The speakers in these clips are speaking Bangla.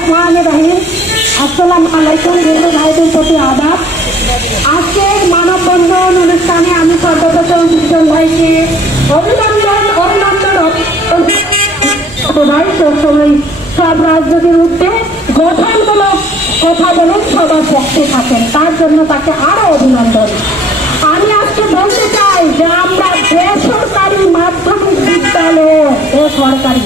রহমান আজকের মানববন্ধন অনুষ্ঠানে আমি সর্বপ্রথম উঠতে গঠনমূলক কথা বলুন থাকেন। তার জন্য তাকে আরও অভিনন্দন। আমি আজকে বলতে চাই যে আমরা বেসরকারি মাধ্যমিক বিদ্যালয়, বেসরকারি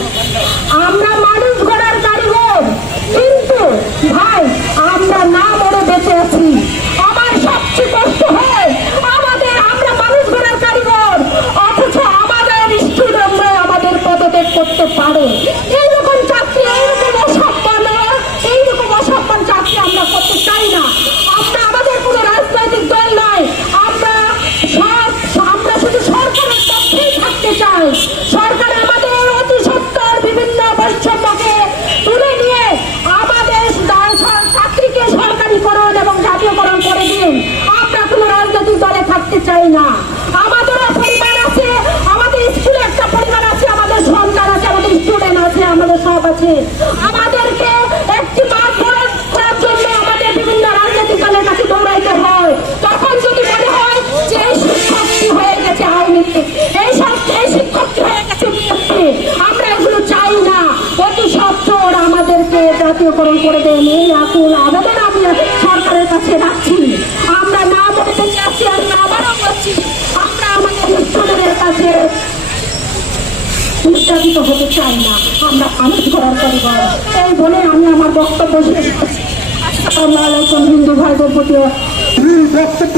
চাই না। আমাদেরও পরিবার আছে, আমাদের স্কুলে একটা পরিবার আছে, আমাদের সন্তান আছে, আমাদের স্টুডেন্ট আছে, আমাদের সব আছে। আমাদেরকে হতে চাই না। আমরা মানুষ করার পরিবার। এই বলে আমি আমার বক্তব্য শেষ করছি। আসসালামু আলাইকুম হিন্দু ভাইদের প্রতি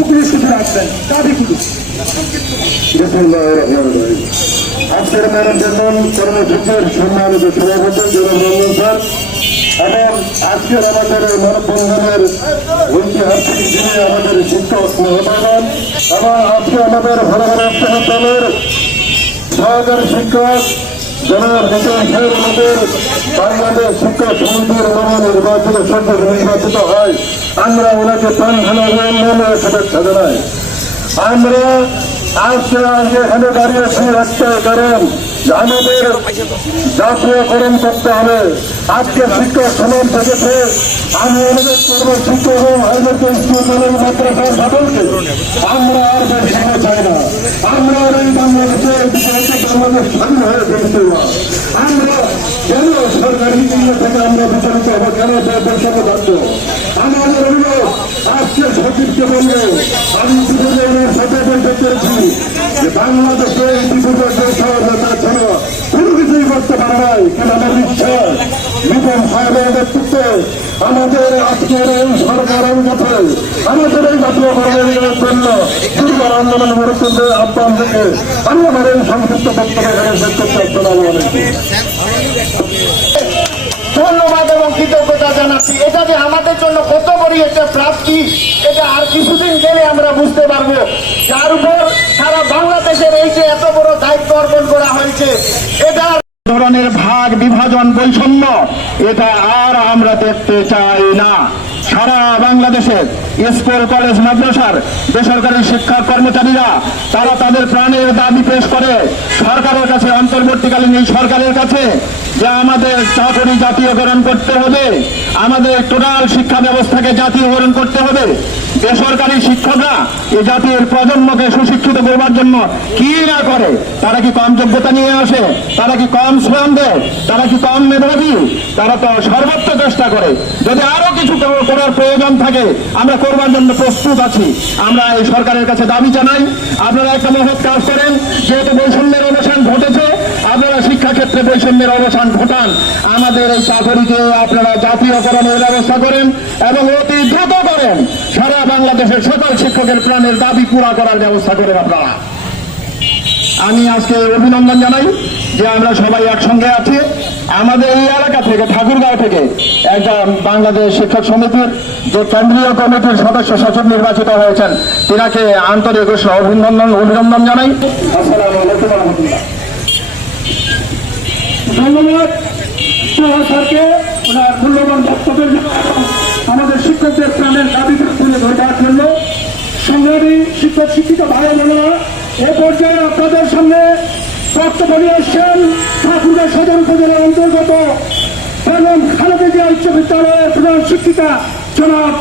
মূল শুধু রাখবেন দাবিগুলো আজকের ম্যানেজমেন্ট কর্মসূচির সম্মানিত সভাপতি জনরঞ্জন স্যার এবং আজকের আমাদের এই মানববন্ধনের ঐতিহাসিক দিনে আমাদের শিক্ষক মহোদয়গণ এবং আজকে আমাদের ভালো ভালো দলের সহকারী শিক্ষক জনাব নিতিন সাহেব আমাদের বাংলাদেশ শিক্ষক সমিতির নবনির্বাচিত হয় আমরা ওনাকে প্রাণ ঢালা অভিনন্দনের শুভেচ্ছা জানাই আমরা আজকে এখানে দাঁড়িয়েছি একটা কারণ আমাদের জাতীয়করণ করতে হবে আজকে শিক্ষক সমাজ থেকেছে আমি অনুরোধ করব শিক্ষক এবং ভাইদেরকে স্কুলের মাদ্রাসার সকলকে আমরা আর বেশি চাই না। আমরা এই বাংলাদেশের বাংলাদেশ স্বাধীন হয়ে ফেলতে আমরা কেন সরকারি দিল্লি থেকে আমরা বিচলিত হব? কেন বৈষম্য থাকব আমাদের অভিযোগ আজকে সচিবকে বলব, আমি ইতিপূর্বে ওনার সাথে বৈঠক করেছি যে বাংলাদেশে ইতিপূর্বে যে শহর ছিল, কোনো কিছুই করতে পারে নাই। কিন্তু আমার বিশ্বাস নিপন সাহেবের নেতৃত্বে আমাদের আজকের এই সরকার অনুমতে আমাদের এই জাতীয় কর্মীদের জন্য দুর্বার আন্দোলন মরুকুণ্ডে আহ্বান থেকে আমি আমার এই সংক্ষিপ্ত বক্তব্য এখানে শেষ করতে আসসালামু ধন্যবাদ এবং কৃতজ্ঞতা জানাচ্ছি। এটা যে আমাদের জন্য কত বড় একটা প্রাপ্তি, এটা আর কিছুদিন গেলে আমরা বুঝতে পারব। যার উপর সারা বাংলাদেশের এই যে এত বড় দায়িত্ব অর্পণ করা হয়েছে, এটা ধরনের ভাগ বিভাজন বৈষম্য, এটা আর আমরা দেখতে চাই না। সারা বাংলাদেশের স্কুল, কলেজ, মাদ্রাসার বেসরকারি শিক্ষা কর্মচারীরা, তারা তাদের প্রাণের দাবি পেশ করে। সরকারের কাছে, অন্তর্বর্তীকালীন এই সরকারের কাছে যে আমাদের চাকরি জাতীয়করণ করতে হবে, আমাদের টোটাল শিক্ষা ব্যবস্থাকে জাতীয়করণ করতে হবে। বেসরকারি শিক্ষকরা এই জাতির প্রজন্মকে সুশিক্ষিত করবার জন্য কি না করে, তারা কি কম যোগ্যতা নিয়ে আসে, তারা কি কম শ্রম দেয়, তারা কি কম মেধাবী? তারা তো সর্বোচ্চ চেষ্টা করে। যদি আরও কিছু করার প্রয়োজন থাকে, আমরা করবার জন্য প্রস্তুত আছি। আমরা এই সরকারের কাছে দাবি জানাই। আপনারা একটা মহৎ কাজ করেন, যেহেতু বৈষম্যের অবসান ঘটেছে আপনারা শিক্ষাক্ষেত্রে বৈষম্যের অবসান ঘটান। আমাদের এই চাকরিকে আপনারা জাতীয়করণের ব্যবস্থা করেন এবং অতি দ্রুত করেন। সারা বাংলাদেশের সকল শিক্ষকের প্রাণের দাবি পুরা করার ব্যবস্থা করেন আপনারা। আমি আজকে অভিনন্দন জানাই যে আমরা সবাই একসঙ্গে আছি। আমাদের এই এলাকা থেকে, ঠাকুরগাঁও থেকে একজন বাংলাদেশ শিক্ষক সমিতির যে কেন্দ্রীয় কমিটির সদস্য সচিব নির্বাচিত হয়েছেন, তিনাকে আন্তরিক অভিনন্দন অভিনন্দন জানাই। রহমতুল্লাহ ধন্যবাদ স্যারকে। ওনার মূল্যবান বক্তব্যের জন্য আমাদের শিক্ষকদের প্রাণের দাবি তুলে ধরবার জন্য সংগ্রামী শিক্ষক, শিক্ষিত ভাই বোনেরা, এ পর্যায়ে আপনাদের সামনে বক্তব্য নিয়ে এসছেন ঠাকুরের সদর উপজেলার অন্তর্গত খালেদা জিয়া উচ্চ বিদ্যালয়ের প্রধান শিক্ষিকা জনাব